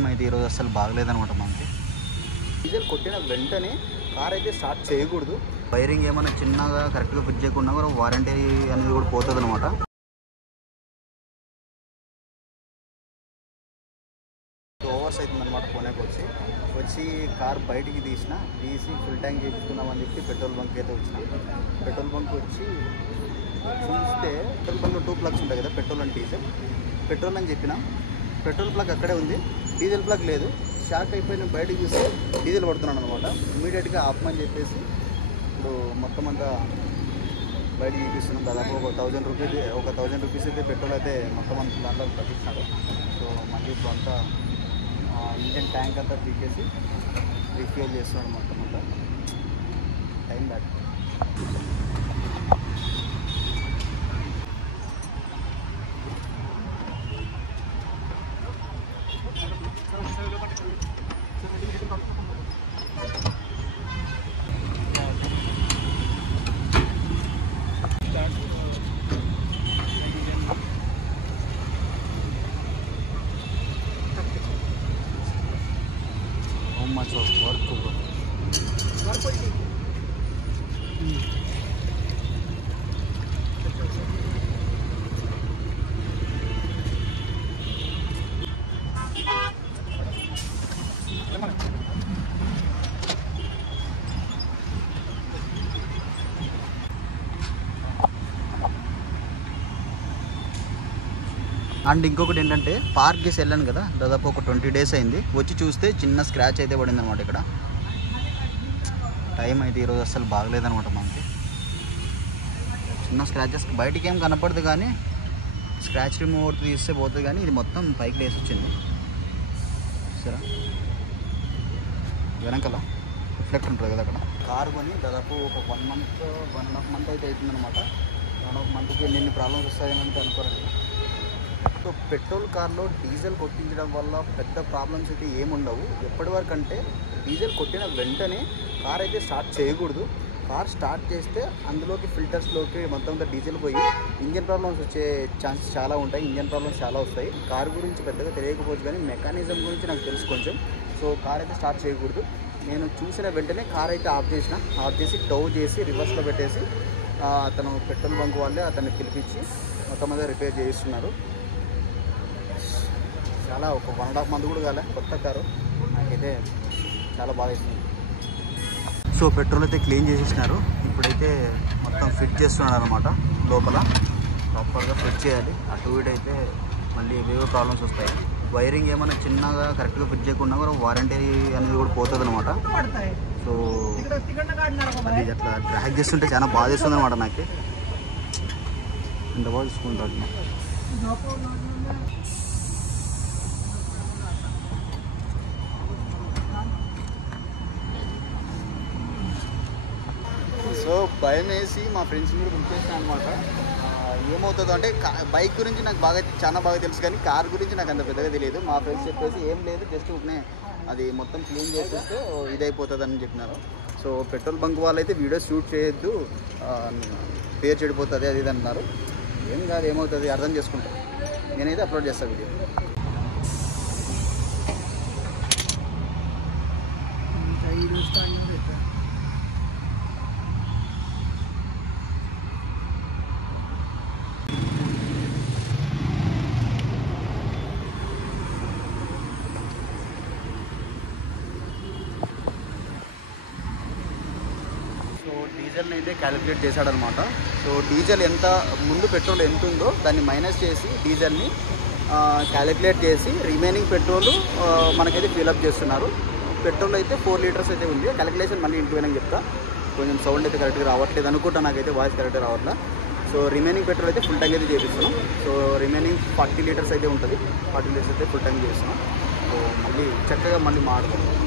Time అయితే ఈరోజు అసలు బాగలేదనమాట మనకి. డీజిల్ కొట్టిన వెంటనే కార్ అయితే స్టార్ట్ చేయకూడదు. వైరింగ్ ఏమైనా చిన్నగా కరెక్ట్గా ఫిట్ చేయకుండా కూడా వారంటీ అనేది కూడా పోతుంది అనమాట. ఓవర్స్ అవుతుంది అనమాట. కొనేకి వచ్చి కార్ బయటికి తీసి ఫుల్ ట్యాంక్ చేయించుకున్నామని చెప్పి పెట్రోల్ బంక్ అయితే వచ్చిన. పెట్రోల్ బంక్ వచ్చి చూస్తే పెట్రోల్ బంక్లో 2 ప్లగ్స్ ఉంటాయి కదా, పెట్రోల్ అండ్ డీజిల్. పెట్రోల్ అని చెప్పిన, పెట్రోల్ ప్లగ్ అక్కడే ఉంది, డీజిల్ ప్లగ్ లేదు. షాక్ అయిపోయి నేను బయటకు చూస్తే డీజిల్ పడుతున్నాను అనమాట. ఇమీడియట్గా ఆపమని చెప్పేసి ఇప్పుడు మొత్తం అంతా బయటకు చూపిస్తున్నాం. దాదాపు ఒక 1000 రూపీస్ అయితే పెట్రోల్ అయితే మొత్తం అంతా దాంట్లో పట్టిస్తున్నాడు. సో మళ్ళీ ఇప్పుడు అంతా ఇంజన్ ట్యాంక్ అంతా తీసేసి రీఫ్యూల్ చేస్తున్నాడు మొత్తం అంతా. Time back. Much of work to do. And ఇంకొకటి ఏంటంటే పార్క్ చేసి వెళ్ళాను కదా, దాదాపు ఒక 20 days అయింది. వచ్చి చూస్తే చిన్న స్క్రాచ్ అయితే పడింది అనమాట. ఇక్కడ టైం అయితే ఈరోజు అసలు బాగలేదనమాట మనకి. చిన్న స్క్రాచెస్ బయటికి ఏం కనపడదు, కానీ స్క్రాచ్ రిమూవర్ తీస్తే పోతుంది. కానీ ఇది మొత్తం పైకి లేసి వచ్చింది సరే. వెనకాల రిఫ్లెక్టర్ ఉంటుంది కదా అక్కడ. కారు కొని దాదాపు ఒక 1.5 month అయితే అవుతుంది అనమాట. 1.5 monthకి ఎన్ని ప్రాబ్లమ్స్ వస్తాయని అంటే అనుకోరండి. సో పెట్రోల్ కార్లో డీజిల్ కొట్టించడం వల్ల పెద్ద ప్రాబ్లమ్స్ అయితే ఏముండవు. ఎప్పటి వరకు అంటే డీజిల్ కొట్టిన వెంటనే కార్ అయితే స్టార్ట్ చేయకూడదు. కార్ స్టార్ట్ చేస్తే అందులోకి ఫిల్టర్స్లోకి మొత్తం అంతా డీజిల్ పోయి ఇంజన్ ప్రాబ్లమ్స్ వచ్చే ఛాన్సెస్ చాలా ఉంటాయి. ఇంజన్ ప్రాబ్లమ్స్ చాలా వస్తాయి. కార్ గురించి పెద్దగా తెలియకపోవచ్చు, కానీ మెకానిజం గురించి నాకు తెలుసు కొంచెం. సో కార్ అయితే స్టార్ట్ చేయకూడదు. నేను చూసిన వెంటనే కార్ అయితే ఆఫ్ చేసి టౌ చేసి రివర్స్లో పెట్టేసి అతను పెట్రోల్ బంక్ వాళ్ళే అతన్ని పిలిపించి మొత్తం మీద రిపేర్ చేయిస్తున్నారు. చాలా ఒక 1.5 month కూడా కాలే, కొత్త కారు. నాకైతే చాలా బాగా ఇస్తుంది. సో పెట్రోల్ అయితే క్లీన్ చేసేసినారు. ఇప్పుడైతే మొత్తం ఫిట్ చేస్తున్నారు అనమాట. లోపల ప్రాపర్గా ఫిట్ చేయాలి. అటు ఇటు అయితే మళ్ళీ ఏవేవో ప్రాబ్లమ్స్ వస్తాయి. వైరింగ్ ఏమైనా చిన్నగా కరెక్ట్గా ఫిట్ చేయకుండా కూడా వారంటీ అనేది కూడా పోతుంది అనమాట. సో అది అట్లా ట్రాక్ చేస్తుంటే చాలా బాగా చేస్తుంది అనమాట. నాకు ఎంత బాగా చూసుకుంటాడు. సో భయం వేసి మా ఫ్రెండ్స్ కూడా పిలిచేసాను అనమాట. ఏమవుతుందో అంటే బైక్ గురించి నాకు చాలా బాగా తెలుసు, కానీ కార్ గురించి నాకు అంత పెద్దగా తెలియదు. మా ఫ్రెండ్స్ చెప్పేసి ఏం లేదు, జస్ట్ ఒకనే అది మొత్తం క్లీన్ చేసేస్తే ఇదైపోతుంది అని చెప్పినారు. సో పెట్రోల్ బంక్ వాళ్ళు అయితే వీడియో షూట్ చేయొద్దు, పేరు చెడిపోతుంది అది ఇది అన్నారు. ఏం కాదు, ఏమవుతుంది అర్థం చేసుకుంటాం. నేనైతే అప్లోడ్ చేస్తాను వీడియో. డీజిల్ని అయితే క్యాలిక్యులేట్ చేశాడనమాట. సో డీజిల్ ఎంత ముందు పెట్రోల్ ఎంత ఉందో దాన్ని మైనస్ చేసి డీజిల్ని క్యాలిక్యులేట్ చేసి రిమైనింగ్ పెట్రోల్ మనకైతే ఫిల్అప్ చేస్తున్నారు. పెట్రోల్ అయితే 4 liters అయితే ఉంది. క్యాలిక్యులేషన్ మళ్ళీ ఇంటికి పోయినాక చెప్తా. కొంచెం సౌండ్ అయితే కరెక్ట్గా రావట్లేదు అనుకుంటా, నాకైతే వాయిస్ కరెక్ట్గా రావట్లా. సో రిమైనింగ్ పెట్రోల్ అయితే ఫుల్ ట్యాంక్ అయితే చేపిస్తున్నాం. సో రిమైనింగ్ 40 liters అయితే ఉంటుంది. 40 liters అయితే ఫుల్ ట్యాంక్ చేస్తున్నాం. సో మళ్ళీ చక్కగా మళ్ళీ మాట్లాడుతున్నాం.